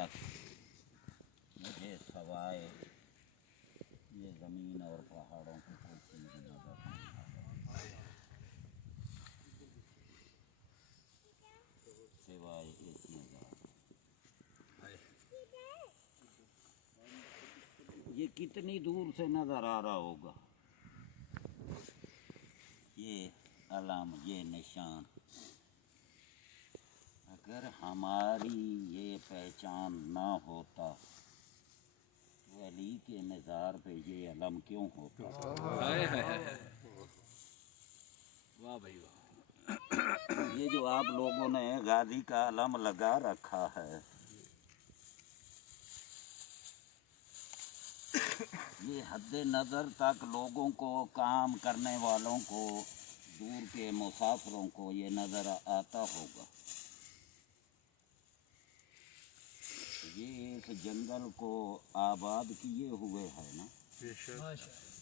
تک مجھے سوائے یہ زمین اور پہاڑوں کی کوئی چیز نظر نہیں آتی سوائے اس نظارے۔ یہ کتنی دور سے نظر آ رہا ہوگا، یہ علم، یہ نشان۔ اگر ہماری یہ پہچان نہ ہوتا تو علی کے مزار پہ یہ علم کیوں ہوتا؟ واہ بھائی واہ۔ یہ جو آپ لوگوں نے غازی کا علم لگا رکھا ہے، یہ حد نظر تک لوگوں کو، کام کرنے والوں کو، دور کے مسافروں کو یہ نظر آتا ہوگا۔ یہ اس جنگل کو آباد کیے ہوئے ہے نا،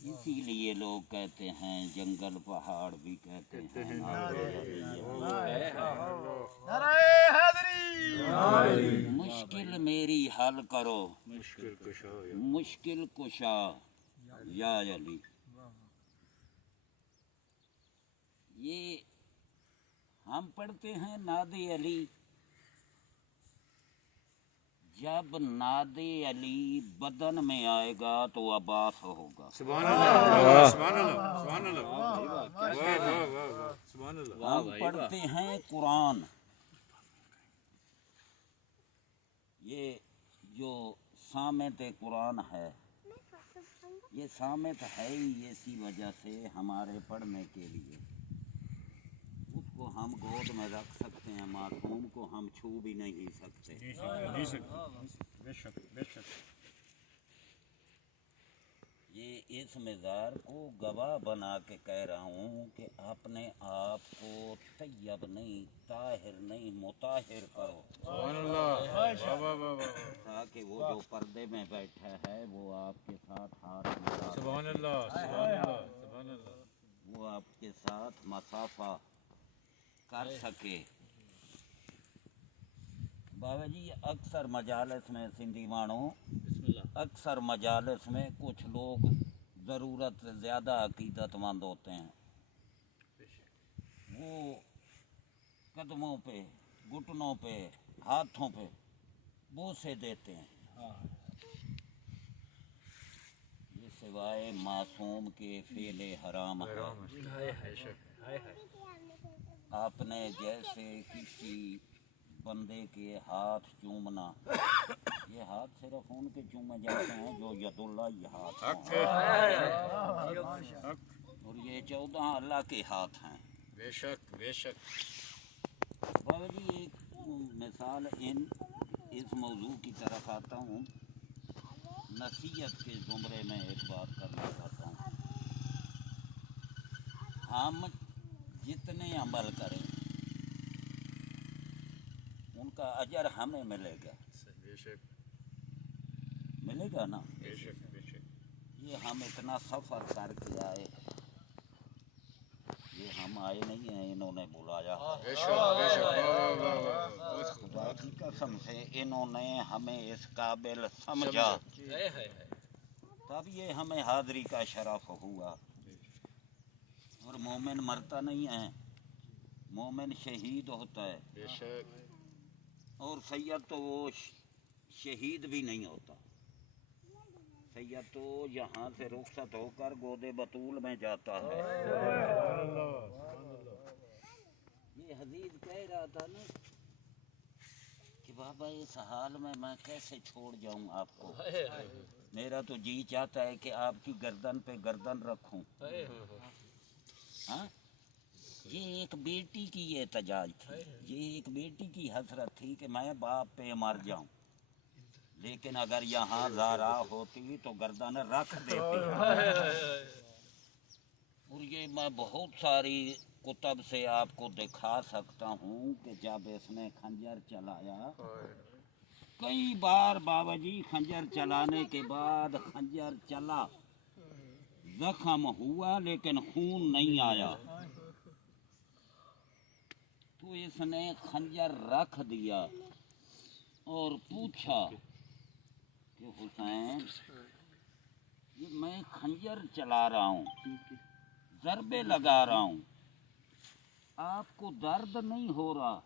اسی لیے لوگ کہتے ہیں جنگل پہاڑ بھی کہتے ہیں۔ مشکل میری حل کرو مشکل کشا یا علی۔ یہ ہم پڑھتے ہیں ناد علی، جب ناد علی بدن میں آئے گا تو عباس ہوگا۔ سبحان اللہ سبحان اللہ سبحان اللہ۔ ہم پڑھتے ہیں قرآن، یہ جو سامت قرآن ہے، یہ سامت ہے ہی اسی وجہ سے ہمارے پڑھنے کے لیے۔ اس کو ہم گود میں رکھ سکتے ہیں، معصوم کو ہم چھو بھی نہیں سکتے۔ یہ اس مزار کو گواہ بنا کے کہہ رہا ہوں کہ اپنے آپ کو طیب نہیں، طاہر نہیں، مطہر کرو، تاکہ وہ جو پردے میں بیٹھا ہے وہ آپ کے ساتھ ہاتھ ملا، سبحان اللہ سبحان اللہ سبحان اللہ، وہ آپ کے ساتھ مسافہ کر سکے۔ بابا جی اکثر مجالس میں سندھی مانو، اکثر مجالس میں کچھ لوگ ضرورت سے زیادہ عقیدت مند ہوتے ہیں، وہ قدموں پہ، گھٹنوں پہ، ہاتھوں پہ بوسے دیتے ہیں۔ یہ سوائے معصوم کے فعل حرام ہے۔ آپ نے جیسے کسی بندے کے ہاتھ چومنا، یہ ہاتھ صرف ان کے چومے جاتے ہیں جو ید اللہ یہ ہاتھ ہیں، اور یہ 14 اللہ کے ہاتھ ہیں۔ بے شک بے شک۔ بابا جی ایک مثال اس موضوع کی طرف آتا ہوں، نصیحت کے زمرے میں ایک بات کرنا چاہتا ہوں۔ ہم جتنے عمل کریں ان کا اجر ہمیں ملے گا، بے شک ملے گا نا۔ بے شک بے شک۔ یہ ہم اتنا سفر کر کے آئے، یہ ہم آئے نہیں ہیں، انہوں نے بلایا بے شک بے شک۔ خدا کی قسم سے انہوں نے ہمیں اس قابل سمجھا، تب یہ ہمیں حاضری کا شرف ہوا۔ اور مومن مرتا نہیں ہے، مومن شہید ہوتا ہے، بے شک۔ اور سید تو وہ شہید بھی نہیں ہوتا، سید تو یہاں سے رخصت ہو کر گودے بطول میں جاتا ہے۔ یہ حدیث کہہ رہا تھا نا کہ بابا اس حال میں کیسے چھوڑ جاؤں آپ کو، میرا تو جی چاہتا ہے کہ آپ کی گردن پہ گردن رکھوں۔ ہاں، یہ ایک بیٹی کی یہ احتجاج تھی، یہ ایک بیٹی کی حسرت تھی کہ میں باپ پہ مر جاؤں، لیکن اگر یہاں زارا ہوتی تو گردن رکھ دیتی۔ اور یہ میں بہت ساری کتب سے آپ کو دکھا سکتا ہوں کہ جب اس نے خنجر چلایا، کئی بار بابا جی خنجر چلانے کے بعد خنجر چلا، زخم ہوا لیکن خون نہیں آیا، تو اس نے خنجر رکھ دیا اور پوچھا کہ حسین یہ میں خنجر چلا رہا ہوں، ضربے لگا رہا ہوں، آپ کو درد نہیں ہو رہا؟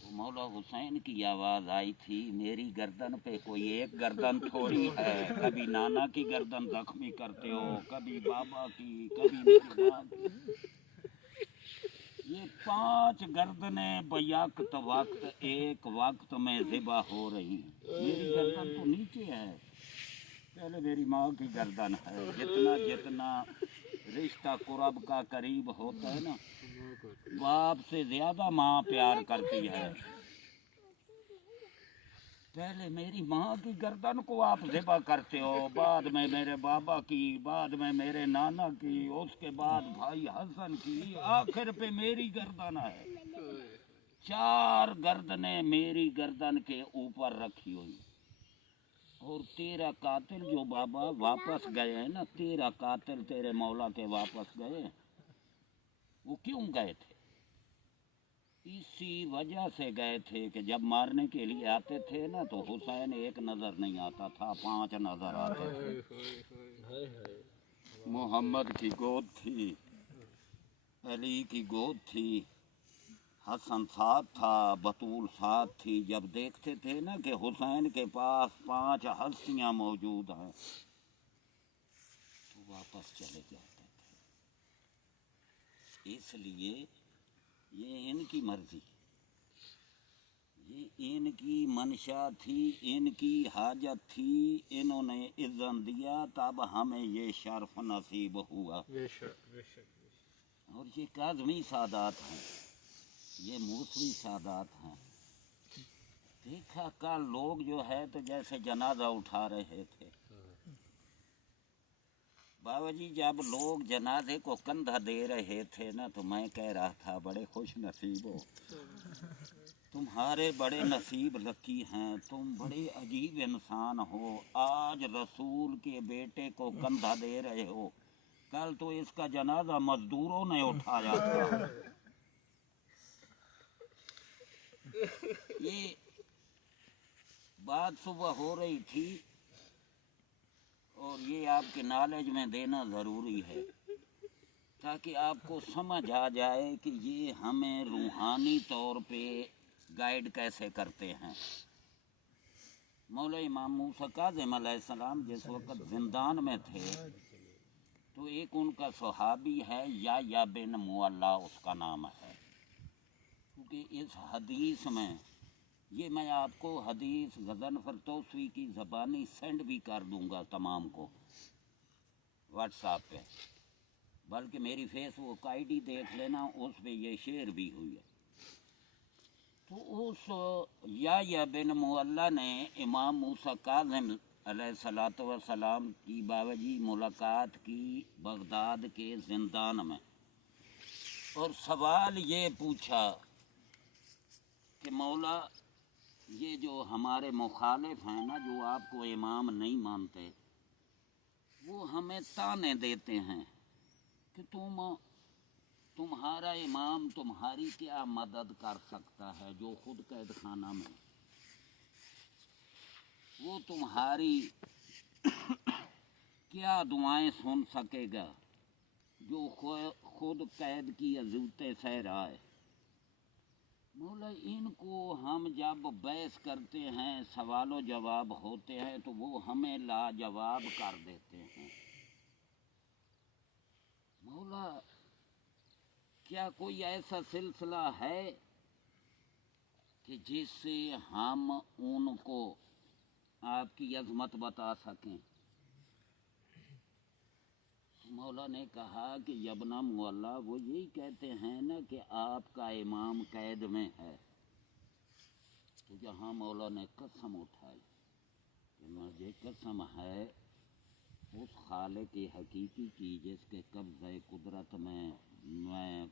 تو مولا حسین کی آواز آئی تھی، میری گردن پہ کوئی ایک گردن تھوڑی ہے، کبھی نانا کی گردن زخمی کرتے ہو، کبھی بابا کی، کبھی میری ماں کی، یہ 5 گردنیں بیک وقت ایک وقت میں ذبح ہو رہی ہیں، میری گردن تو نیچے ہے، پہلے میری ماں کی گردن ہے۔ جتنا جتنا رشتہ قرب کا قریب ہوتا ہے نا، باپ سے زیادہ ماں پیار کرتی ہے، پہلے میری ماں کی گردن کو آپ ذبح کرتے ہو، بعد میں میرے بابا کی، بعد میں میرے نانا کی، اس کے بعد بھائی حسن کی، آخر پہ میری گردن ہے۔ 4 گردنیں میری گردن کے اوپر رکھی ہوئی، اور 13 قاتل جو بابا واپس گئے ہیں نا، 13 قاتل تیرے مولا کے واپس گئے، وہ کیوں گئے تھے؟ اسی وجہ سے گئے تھے کہ جب مارنے کے لیے آتے تھے نا تو حسین ایک نظر نہیں آتا تھا، 5 نظر آتے تھے۔ محمد کی گود تھی، علی کی گود تھی، حسن ساتھ تھا، بطول ساتھ تھی، جب دیکھتے تھے نا کہ حسین کے پاس 5 ہستیاں موجود ہیں تو واپس چلے جاتے تھے۔ اس لیے یہ ان کی مرضی، یہ ان کی منشا تھی، ان کی حاجت تھی، انہوں نے اذن دیا تب ہمیں یہ شرف نصیب ہوا۔ اور یہ کاظمی سادات ہیں، یہ موسوی سادات ہیں۔ دیکھا کل لوگ جو ہے تو جیسے جنازہ اٹھا رہے تھے، بابا جی جب لوگ جنازے کو کندھا دے رہے تھے نا تو میں کہہ رہا تھا بڑے خوش نصیب ہو، تمہارے بڑے نصیب لکی ہیں، تم بڑے عجیب انسان ہو، آج رسول کے بیٹے کو کندھا دے رہے ہو، کل تو اس کا جنازہ مزدوروں نے اٹھایا تھا۔ یہ بات صبح ہو رہی تھی اور یہ آپ کے نالج میں دینا ضروری ہے تاکہ آپ کو سمجھ آ جائے کہ یہ ہمیں روحانی طور پہ گائیڈ کیسے کرتے ہیں۔ مولا امام موسیٰ کاظم علیہ السلام جس وقت زندان میں تھے تو ایک ان کا صحابی ہے یا بن معلیٰ اس کا نام ہے، کیونکہ اس حدیث میں یہ میں آپ کو حدیث غضنفر توسوی کی زبانی سینڈ بھی کر دوں گا تمام کو واٹس ایپ پہ، بلکہ میری فیس بک آئی ڈی دیکھ لینا، اس پہ یہ شعر بھی ہوئی ہے۔ تو اس یا بن معلیٰ نے امام موسیٰ کاظم علیہ السلام کی باوجی ملاقات کی بغداد کے زندان میں، اور سوال یہ پوچھا کہ مولا یہ جو ہمارے مخالف ہیں نا، جو آپ کو امام نہیں مانتے، وہ ہمیں تانے دیتے ہیں کہ تمہارا امام تمہاری کیا مدد کر سکتا ہے، جو خود قید خانہ میں، وہ تمہاری کیا دعائیں سن سکے گا جو خود قید کی اذیتیں سہ رہا ہے۔ مولا ان کو ہم جب بحث کرتے ہیں، سوال و جواب ہوتے ہیں تو وہ ہمیں لاجواب کر دیتے ہیں۔ مولا کیا کوئی ایسا سلسلہ ہے کہ جس سے ہم ان کو آپ کی عظمت بتا سکیں؟ مولا نے کہا کہ یبنا مولا، وہ یہی کہتے ہیں نا کہ آپ کا امام قید میں ہے، تو جہاں مولا نے قسم اٹھائی کہ مجھے قسم ہے اس خالق حقیقی کی جس کے قبضہ قدرت میں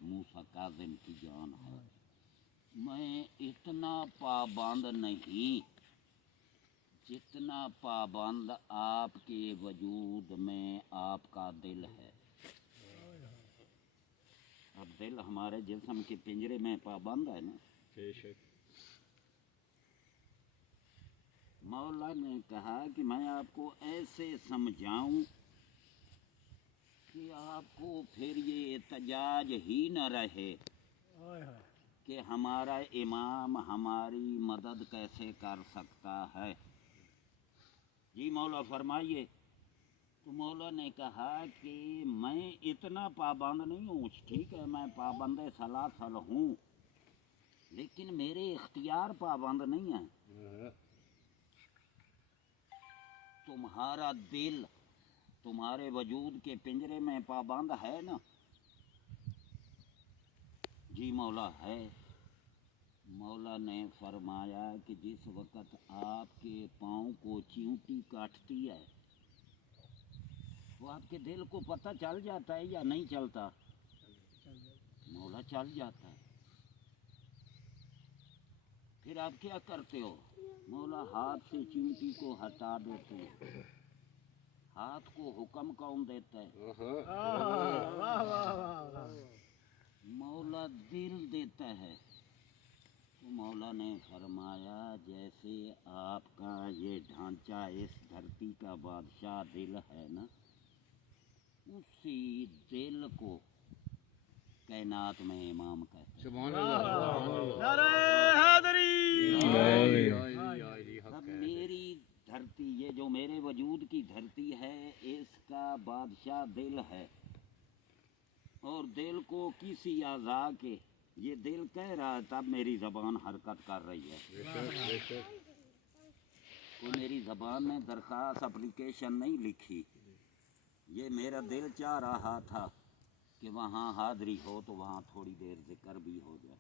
موسیٰ کاظم کی جان ہے، میں اتنا پابند نہیں جتنا پابند آپ کے وجود میں آپ کا دل ہے۔ اب دل ہمارے جسم کے پنجرے میں پابند ہے نا، مولا نے کہا کہ میں آپ کو ایسے سمجھاؤں کہ آپ کو پھر یہ احتجاج ہی نہ رہے کہ ہمارا امام ہماری مدد کیسے کر سکتا ہے. جی مولا فرمائیے. تو مولا نے کہا کہ میں اتنا پابند نہیں ہوں، ٹھیک ہے میں پابند سلاسل ہوں، لیکن میرے اختیار پابند نہیں ہیں. تمہارا دل تمہارے وجود کے پنجرے میں پابند ہے نا؟ جی مولا ہے. مولا نے فرمایا کہ جس وقت آپ کے پاؤں کو چیونٹی کاٹتی ہے تو آپ کے دل کو پتہ چل جاتا ہے یا نہیں چلتا؟ مولا چل جاتا ہے. پھر آپ کیا کرتے ہو؟ مولا ہاتھ سے چیونٹی کو ہٹا دیتے ہیں. ہاتھ کو حکم کون دیتا ہے؟ مولا دل دیتا ہے. تو مولا نے فرمایا جیسے آپ کا یہ ڈھانچہ اس دھرتی کا بادشاہ دل ہے نا، اسی دل کو کائنات میں امام کہتے ہیں. سبحان اللہ. اب میری دھرتی، یہ جو میرے وجود کی دھرتی ہے، اس کا بادشاہ دل ہے، اور دل کو کسی اعضاء کے یہ دل کہہ رہا ہے تب میری زبان حرکت کر رہی ہے. تو میری زبان نے درخواست اپلیکیشن نہیں لکھی، یہ میرا دل چاہ رہا تھا کہ وہاں حاضری ہو تو وہاں تھوڑی دیر ذکر بھی ہو جائے.